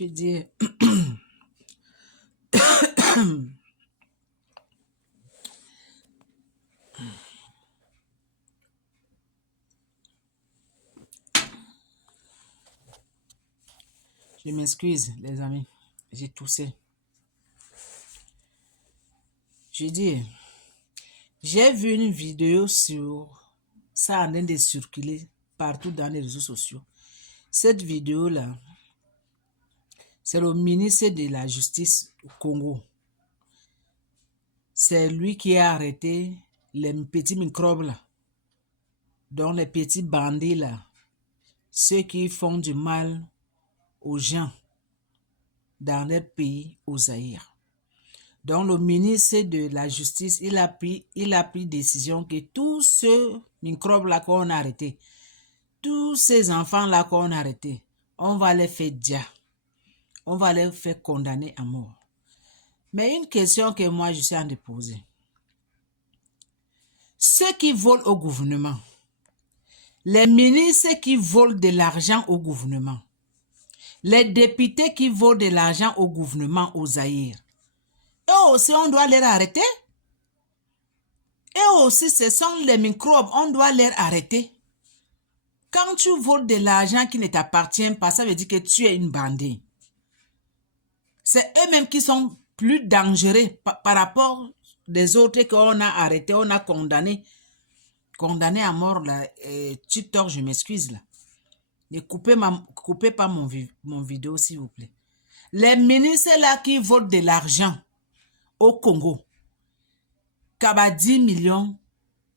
Je dis, je m'excuse, les amis. J'ai toussé. Je dis, j'ai vu une vidéo sur ça en train de circuler partout dans les réseaux sociaux. Cette vidéo-là, c'est le ministre de la Justice au Congo. C'est lui qui a arrêté les petits microbes là, donc les petits bandits là, ceux qui font du mal aux gens dans leur pays, au Zaïre. Donc le ministre de la Justice, il a pris décision que tous ces microbes là qu'on a arrêtés, tous ces enfants là qu'on a arrêtés, on va les faire dia. On va les faire condamner à mort. Mais une question que moi je suis en train de poser. Ceux qui volent au gouvernement, les ministres qui volent de l'argent au gouvernement, les députés qui volent de l'argent au gouvernement au Zaïre, eux aussi on doit les arrêter. Et aussi ce sont les microbes, on doit les arrêter. Quand tu voles de l'argent qui ne t'appartient pas, ça veut dire que tu es une bandit. C'est eux-mêmes qui sont plus dangereux par rapport des autres qu'on a arrêtés, on a condamné à mort là. TikTok, je m'excuse là. Ne coupez pas mon vidéo s'il vous plaît. Les ministres là qui volent de l'argent au Congo, kaba 10 millions,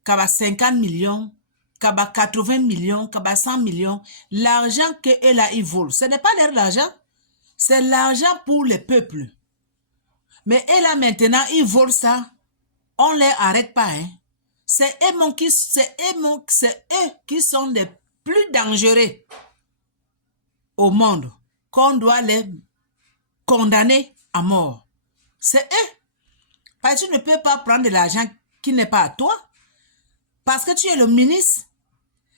kaba 50 millions, kaba 80 millions, kaba 100 millions, l'argent que là ils volent, ce n'est pas leur argent. C'est l'argent pour le peuple. Mais et là maintenant, ils volent ça. On ne les arrête pas. Hein. C'est eux qui sont les plus dangereux au monde. Qu'on doit les condamner à mort. C'est eux. Parce que tu ne peux pas prendre de l'argent qui n'est pas à toi. Parce que tu es le ministre.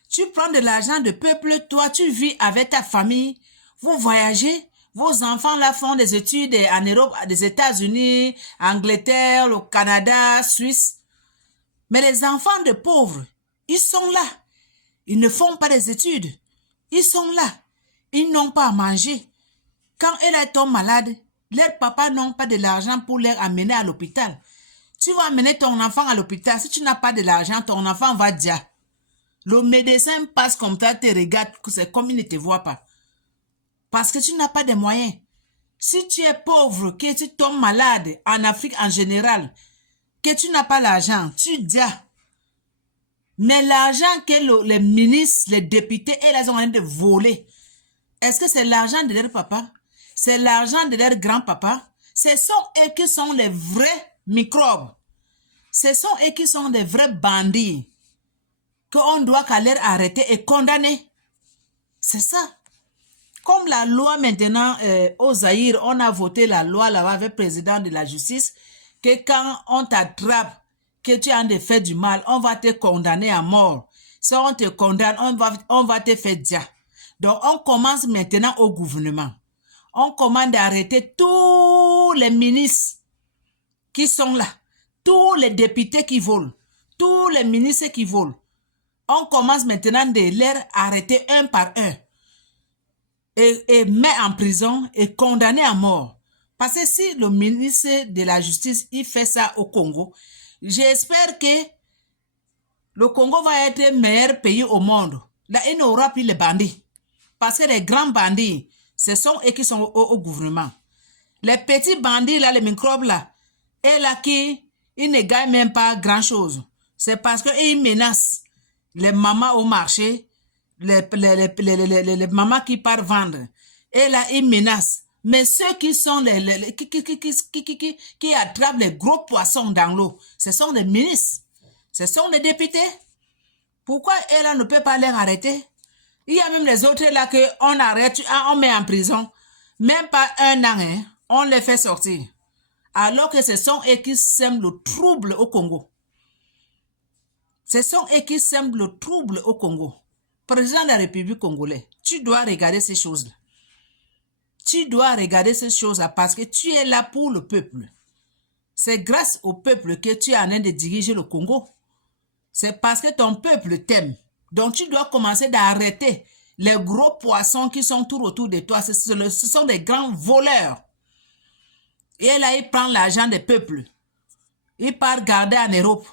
Tu prends de l'argent de peuple. Toi, tu vis avec ta famille. Vous voyagez. Vos enfants là font des études en Europe, des États-Unis, Angleterre, le Canada, Suisse. Mais les enfants de pauvres, ils sont là. Ils ne font pas des études. Ils sont là. Ils n'ont pas à manger. Quand elles tombent malades, leurs papas n'ont pas de l'argent pour les amener à l'hôpital. Tu vas amener ton enfant à l'hôpital. Si tu n'as pas de l'argent, ton enfant va dire. Le médecin passe comme ça, te regarde, c'est comme il ne te voit pas. Parce que tu n'as pas de moyens. Si tu es pauvre, que tu tombes malade en Afrique en général, que tu n'as pas l'argent, tu dis. Mais l'argent que les ministres, les députés, et les ont en train de voler, est-ce que c'est l'argent de leur papa? C'est l'argent de leur grand-papa? Ce sont eux qui sont les vrais microbes. Ce sont eux qui sont les vrais bandits qu'on doit qu'à leur arrêter et condamner. C'est ça. Comme la loi maintenant au Zaïre, on a voté la loi là-bas avec le président de la justice, que quand on t'attrape, que tu as de fait du mal, on va te condamner à mort. Si on te condamne, on va te faire dia. Donc on commence maintenant au gouvernement. On commande d'arrêter tous les ministres qui sont là, tous les députés qui volent, tous les ministres qui volent. On commence maintenant de les arrêter un par un. Et met en prison et condamné à mort. Parce que si le ministre de la Justice il fait ça au Congo, j'espère que le Congo va être le meilleur pays au monde. Là, il n'aura plus les bandits. Parce que les grands bandits, ce sont eux qui sont au gouvernement. Les petits bandits, là, les microbes, là, et là, ils ne gagnent même pas grand-chose. C'est parce qu'ils menacent les mamans au marché, les mamans qui partent vendre. Et là, ils menacent. Mais ceux qui sont qui attrapent les gros poissons dans l'eau, ce sont les ministres. Ce sont les députés. Pourquoi eux là ne peut pas les arrêter? Il y a même les autres là qu'on arrête, on met en prison. Même pas un an, hein, on les fait sortir. Alors que ce sont eux qui sèment le trouble au Congo. Ce sont eux qui sèment le trouble au Congo. Président de la République congolaise, tu dois regarder ces choses-là. Tu dois regarder ces choses-là parce que tu es là pour le peuple. C'est grâce au peuple que tu es en train de diriger le Congo. C'est parce que ton peuple t'aime. Donc tu dois commencer d'arrêter les gros poissons qui sont tout autour de toi. Ce sont des grands voleurs. Et là, ils prennent l'argent des peuples. Ils partent garder en Europe.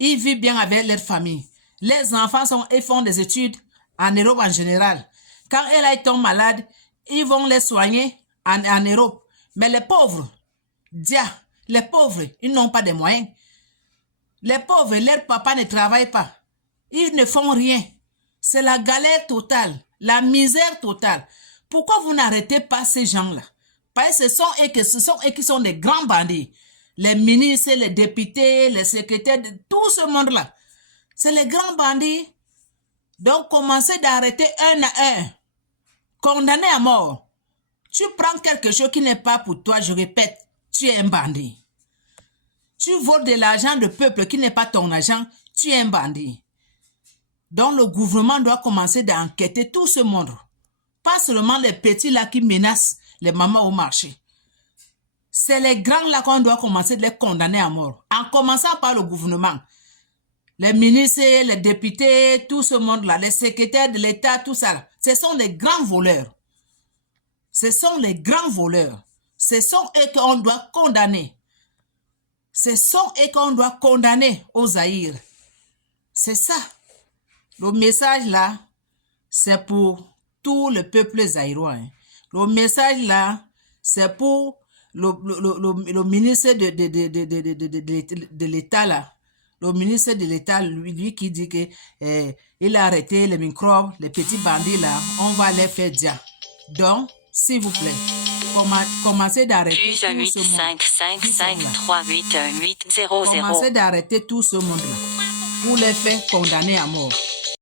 Ils vivent bien avec leur famille. Les enfants ils font des études en Europe en général. Quand ils tombent malades, ils vont les soigner en Europe. Mais les pauvres, les pauvres, ils n'ont pas de moyens. Les pauvres, leurs papas ne travaillent pas. Ils ne font rien. C'est la galère totale, la misère totale. Pourquoi vous n'arrêtez pas ces gens-là? Parce que ce sont eux qui sont des grands bandits. Les ministres, les députés, les secrétaires, tout ce monde-là. C'est les grands bandits. Donc, commencez d'arrêter un à un. Condamné à mort. Tu prends quelque chose qui n'est pas pour toi, je répète, tu es un bandit. Tu voles de l'argent du peuple qui n'est pas ton argent, tu es un bandit. Donc, le gouvernement doit commencer d'enquêter tout ce monde. Pas seulement les petits là qui menacent les mamans au marché. C'est les grands là qu'on doit commencer de les condamner à mort. En commençant par le gouvernement. Les ministres, les députés, tout ce monde-là, les secrétaires de l'État, tout ça là. Ce sont des grands voleurs. Ce sont les grands voleurs. Ce sont eux qu'on doit condamner. Ce sont eux qu'on doit condamner aux Zaïre. C'est ça. Le message là, c'est pour tout le peuple zaïrois. Hein. Le message là, c'est pour le ministre de l'État là. Le ministre de l'État, lui qui dit que il a arrêté les microbes, les petits bandits là, on va les faire dire. Donc, s'il vous plaît, commencez d'arrêter tout ce monde. Commencez d'arrêter tout ce monde là pour les faire condamner à mort.